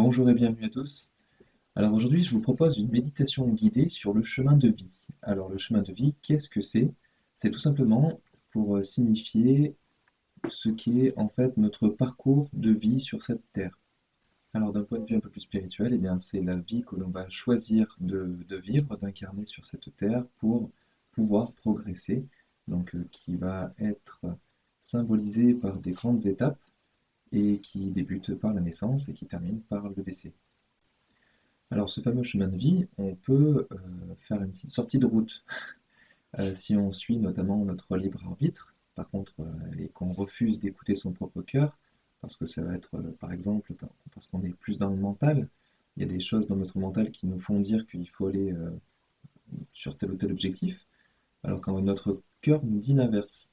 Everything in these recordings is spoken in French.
Bonjour et bienvenue à tous. Alors aujourd'hui, je vous propose une méditation guidée sur le chemin de vie. Alors le chemin de vie, qu'est-ce que c'est? C'est tout simplement pour signifier ce qui est en fait notre parcours de vie sur cette terre. Alors d'un point de vue un peu plus spirituel, eh bien c'est la vie que l'on va choisir de vivre, d'incarner sur cette terre pour pouvoir progresser. Donc qui va être symbolisée par des grandes étapes et qui débute par la naissance et qui termine par le décès. Alors ce fameux chemin de vie, on peut faire une petite sortie de route si on suit notamment notre libre arbitre, par contre, et qu'on refuse d'écouter son propre cœur, parce que ça va être par exemple parce qu'on est plus dans le mental, il y a des choses dans notre mental qui nous font dire qu'il faut aller sur tel ou tel objectif, alors quand notre cœur nous dit l'inverse.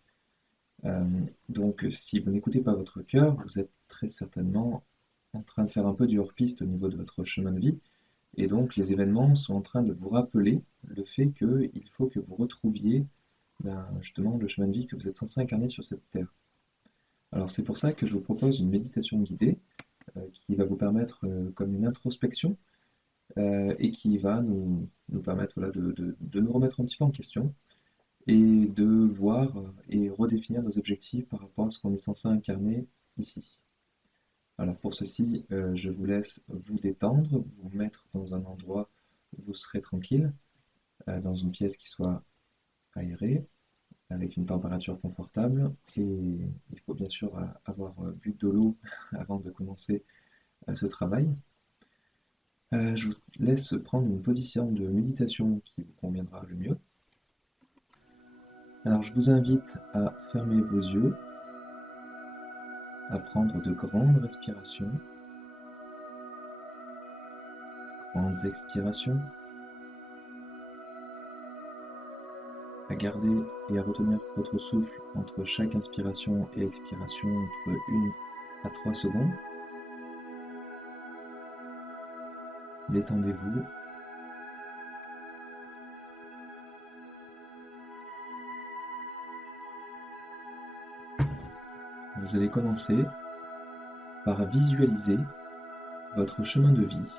Euh, donc si vous n'écoutez pas votre cœur, vous êtes très certainement en train de faire un peu du hors-piste au niveau de votre chemin de vie. Et donc, les événements sont en train de vous rappeler le fait qu'il faut que vous retrouviez justement le chemin de vie que vous êtes censé incarner sur cette terre. Alors, c'est pour ça que je vous propose une méditation guidée qui va vous permettre comme une introspection et qui va nous permettre voilà, de nous remettre un petit peu en question et de voir et redéfinir nos objectifs par rapport à ce qu'on est censé incarner ici. Alors pour ceci, je vous laisse vous détendre, vous mettre dans un endroit où vous serez tranquille, dans une pièce qui soit aérée, avec une température confortable. Et il faut bien sûr avoir bu de l'eau avant de commencer ce travail. Je vous laisse prendre une position de méditation qui vous conviendra le mieux. Alors je vous invite à fermer vos yeux, à prendre de grandes respirations, grandes expirations, à garder et à retenir votre souffle entre chaque inspiration et expiration entre 1 à 3 secondes. Détendez-vous. Vous allez commencer par visualiser votre chemin de vie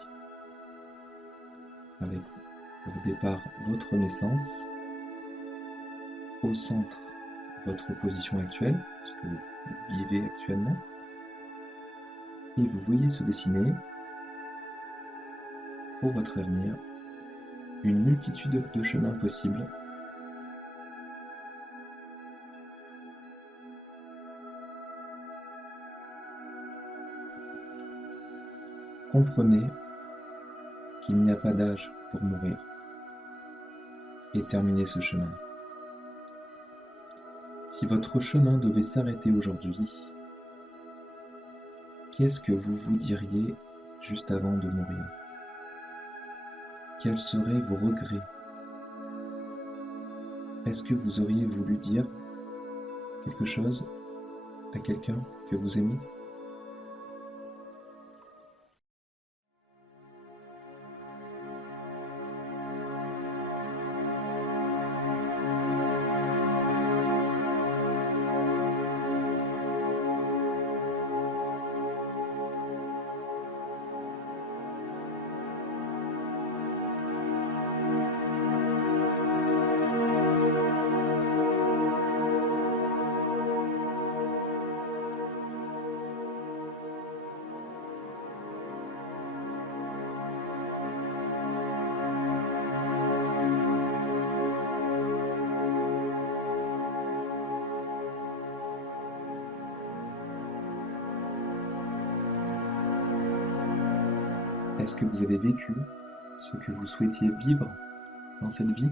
avec pour départ votre naissance, au centre votre position actuelle, ce que vous vivez actuellement, et vous voyez se dessiner pour votre avenir une multitude de chemins possibles. Comprenez qu'il n'y a pas d'âge pour mourir et terminer ce chemin. Si votre chemin devait s'arrêter aujourd'hui, qu'est-ce que vous vous diriez juste avant de mourir? Quels seraient vos regrets? Est-ce que vous auriez voulu dire quelque chose à quelqu'un que vous aimez? Est-ce que vous avez vécu ce que vous souhaitiez vivre dans cette vie?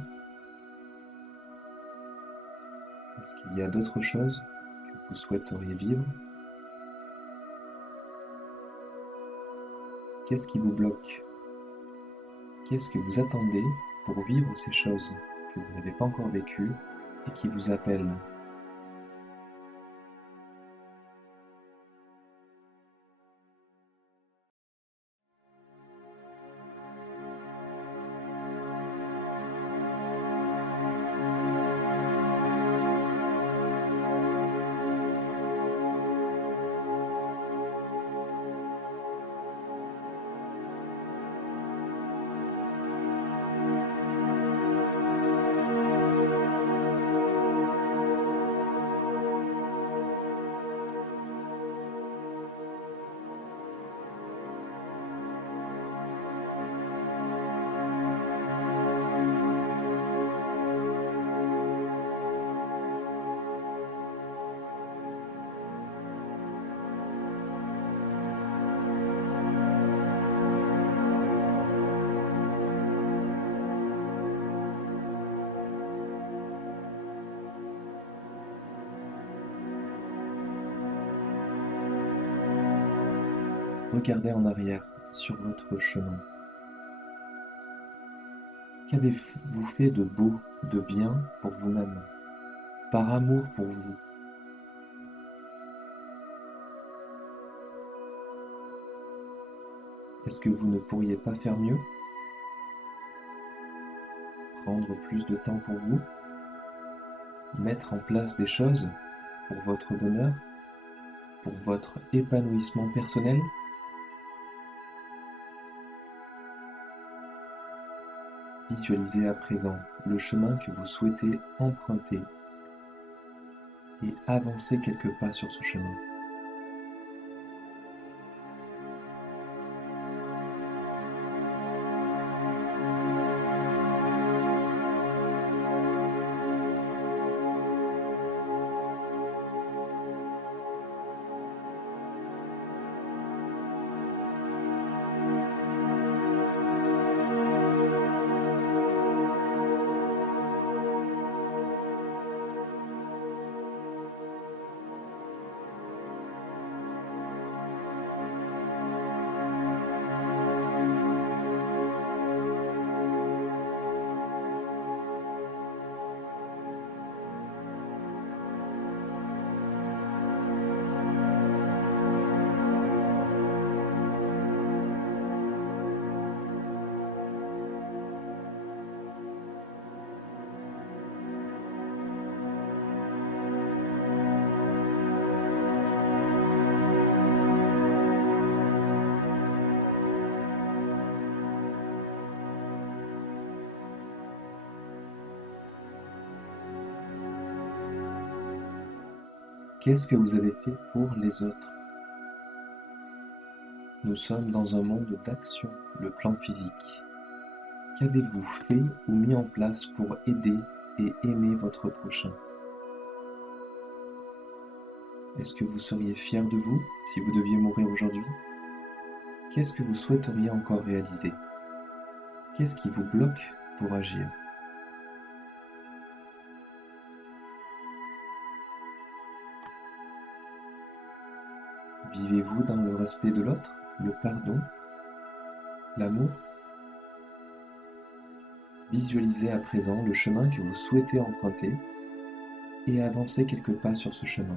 Est-ce qu'il y a d'autres choses que vous souhaiteriez vivre? Qu'est-ce qui vous bloque? Qu'est-ce que vous attendez pour vivre ces choses que vous n'avez pas encore vécues et qui vous appellent? regardez en arrière sur votre chemin. Qu'avez-vous fait de beau, de bien pour vous-même, par amour pour vous? Est-ce que vous ne pourriez pas faire mieux? Prendre plus de temps pour vous? Mettre en place des choses pour votre bonheur, pour votre épanouissement personnel? Visualisez à présent le chemin que vous souhaitez emprunter et avancez quelques pas sur ce chemin. Qu'est-ce que vous avez fait pour les autres? Nous sommes dans un monde d'action, le plan physique. Qu'avez-vous fait ou mis en place pour aider et aimer votre prochain? Est-ce que vous seriez fier de vous si vous deviez mourir aujourd'hui? Qu'est-ce que vous souhaiteriez encore réaliser? Qu'est-ce qui vous bloque pour agir? Vivez-vous dans le respect de l'autre, le pardon, l'amour? Visualisez à présent le chemin que vous souhaitez emprunter et avancez quelques pas sur ce chemin.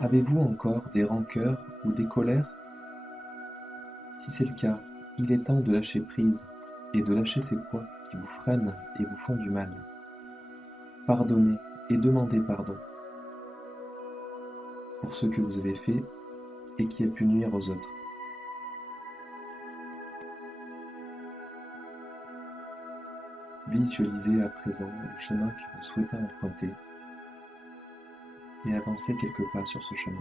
Avez-vous encore des rancœurs ou des colères? Si c'est le cas, il est temps de lâcher prise et de lâcher ces poids qui vous freinent et vous font du mal. Pardonnez et demandez pardon pour ce que vous avez fait et qui a pu nuire aux autres. Visualisez à présent le chemin que vous souhaitez emprunter et avancez quelques pas sur ce chemin.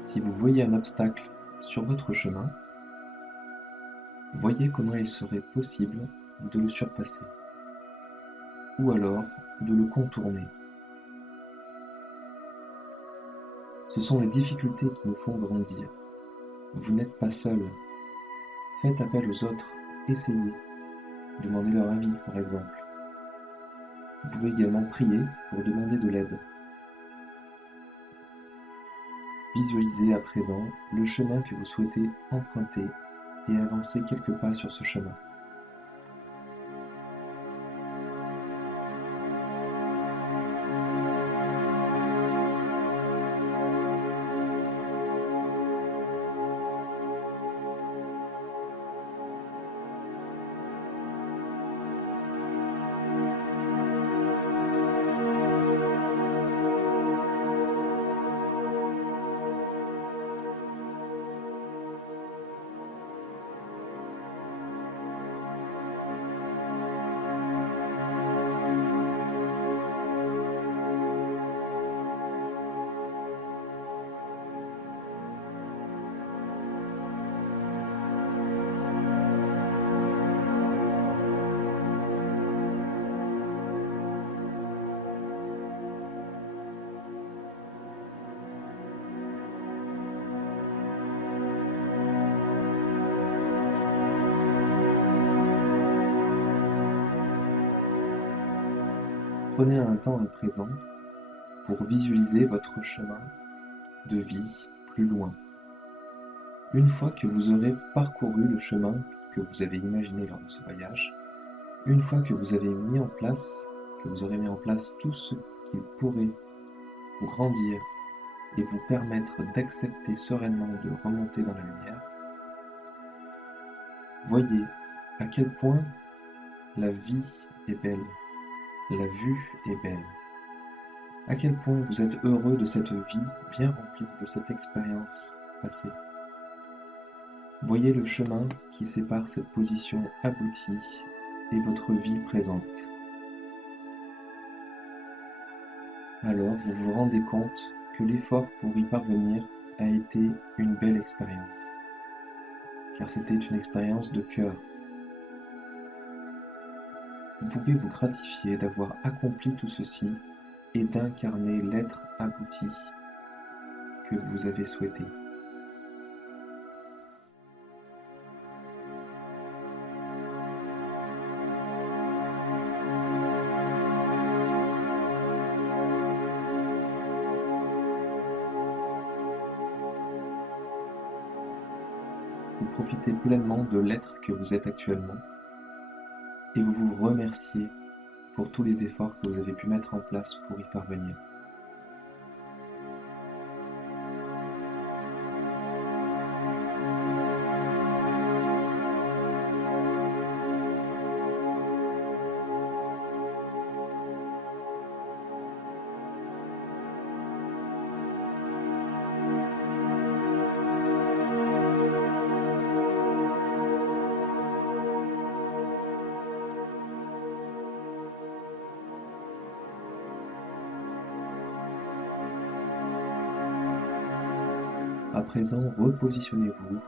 Si vous voyez un obstacle sur votre chemin, voyez comment il serait possible de le surpasser, ou alors de le contourner. Ce sont les difficultés qui nous font grandir. Vous n'êtes pas seul. Faites appel aux autres, essayez. Demandez leur avis, par exemple. Vous pouvez également prier pour demander de l'aide. Visualisez à présent le chemin que vous souhaitez emprunter et avancez quelques pas sur ce chemin. Prenez un temps à présent pour visualiser votre chemin de vie plus loin. Une fois que vous aurez parcouru le chemin que vous avez imaginé lors de ce voyage, une fois que vous avez mis en place, que vous aurez mis en place tout ce qui pourrait vous grandir et vous permettre d'accepter sereinement de remonter dans la lumière, voyez à quel point la vie est belle, la vue est belle, à quel point vous êtes heureux de cette vie bien remplie, de cette expérience passée. Voyez le chemin qui sépare cette position aboutie et votre vie présente. Alors vous vous rendez compte que l'effort pour y parvenir a été une belle expérience, car c'était une expérience de cœur. Vous pouvez vous gratifier d'avoir accompli tout ceci et d'incarner l'être abouti que vous avez souhaité. Vous profitez pleinement de l'être que vous êtes actuellement et vous vous remerciez pour tous les efforts que vous avez pu mettre en place pour y parvenir. À présent, repositionnez-vous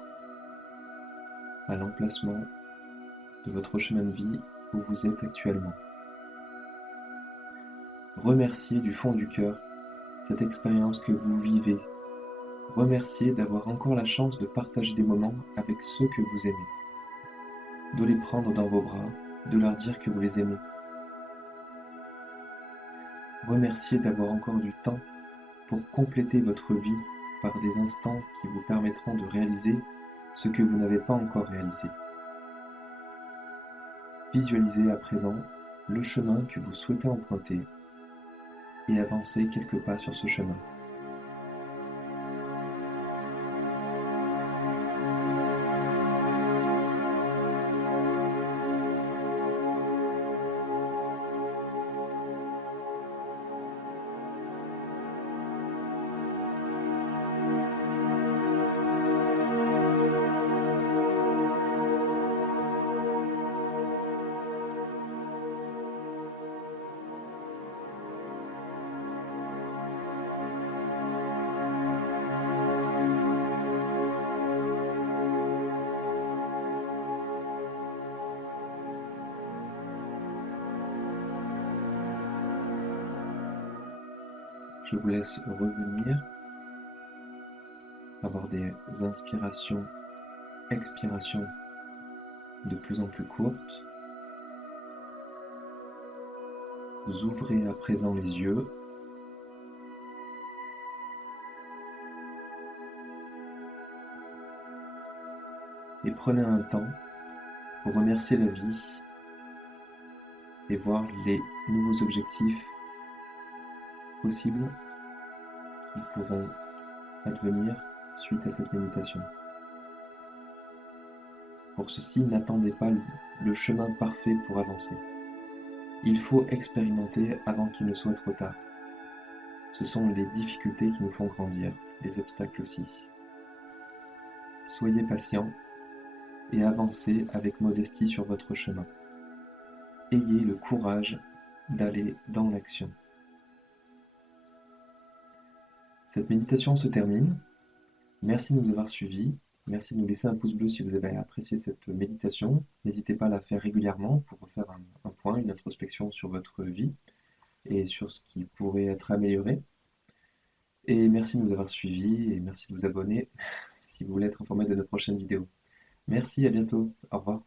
à l'emplacement de votre chemin de vie où vous êtes actuellement. Remerciez du fond du cœur cette expérience que vous vivez. Remerciez d'avoir encore la chance de partager des moments avec ceux que vous aimez, de les prendre dans vos bras, de leur dire que vous les aimez. Remerciez d'avoir encore du temps pour compléter votre vie par des instants qui vous permettront de réaliser ce que vous n'avez pas encore réalisé. Visualisez à présent le chemin que vous souhaitez emprunter et avancez quelques pas sur ce chemin. Je vous laisse revenir, avoir des inspirations, expirations de plus en plus courtes. Vous ouvrez à présent les yeux. Et prenez un temps pour remercier la vie et voir les nouveaux objectifs possibles qui pourront advenir suite à cette méditation. Pour ceci, n'attendez pas le chemin parfait pour avancer. Il faut expérimenter avant qu'il ne soit trop tard. Ce sont les difficultés qui nous font grandir, les obstacles aussi. Soyez patient et avancez avec modestie sur votre chemin. Ayez le courage d'aller dans l'action. Cette méditation se termine. Merci de nous avoir suivis. Merci de nous laisser un pouce bleu si vous avez apprécié cette méditation. N'hésitez pas à la faire régulièrement pour faire un point, une introspection sur votre vie et sur ce qui pourrait être amélioré. Et merci de nous avoir suivis et merci de vous abonner si vous voulez être informé de nos prochaines vidéos. Merci, à bientôt. Au revoir.